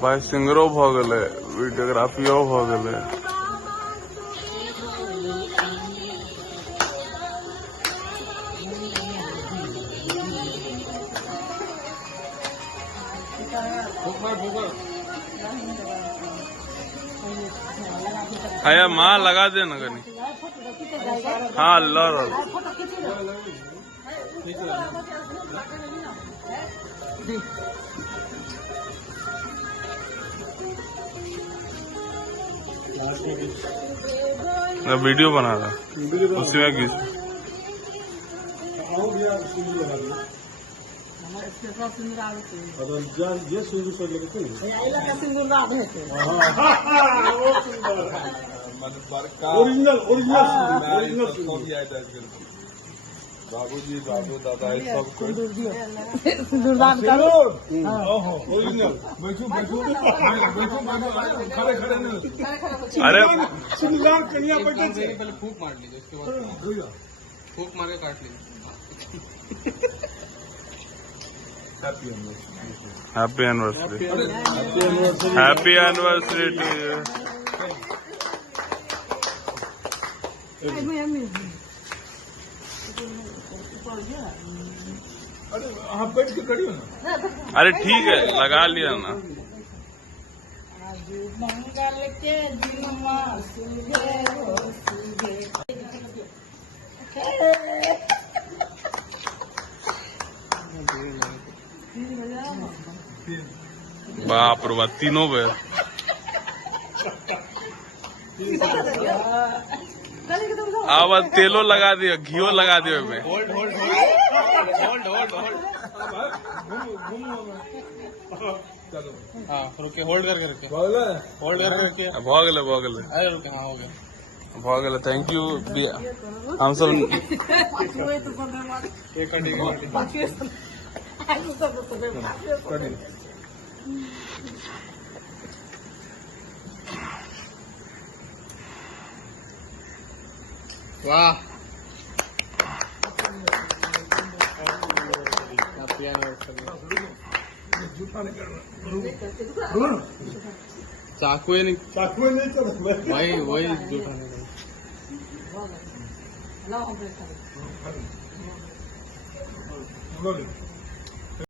भाई सिंगरो भ गए, वीडियोग्राफियो भ गए। आया माँ लगा दे ना कहीं। हाँ लो मैं वीडियो बना रहा उसी में किस ये सिंदूर से लेके ओरिजिनल बाबूजी बाबू दादा सब सिंदूरदान करो। ओरिजिनल खड़े खड़े अरे सिंदूरदान कन्या बैठे थे। पहले फूक मार लीजिए, उसके बाद फूक मार के काट लीजिए। Happy anniversary, happy anniversary to you. अरे आप बैठ के खड़ी हो ना। अरे ठीक है लगा लिया ना। मंगल के दिन बाप रे बाप तीनों पे अब तेलो लगा दियो, घियो लगा दियो में। Hold hold hold hold hold hold. हाँ रुके, होल्ड करके रखे, होल्ड करके रखिए। भगले अरे रुके, हाँ हो गया। भगले। थैंक यू हम सब। वाह चाकू नहीं वही वही जूठा नहीं।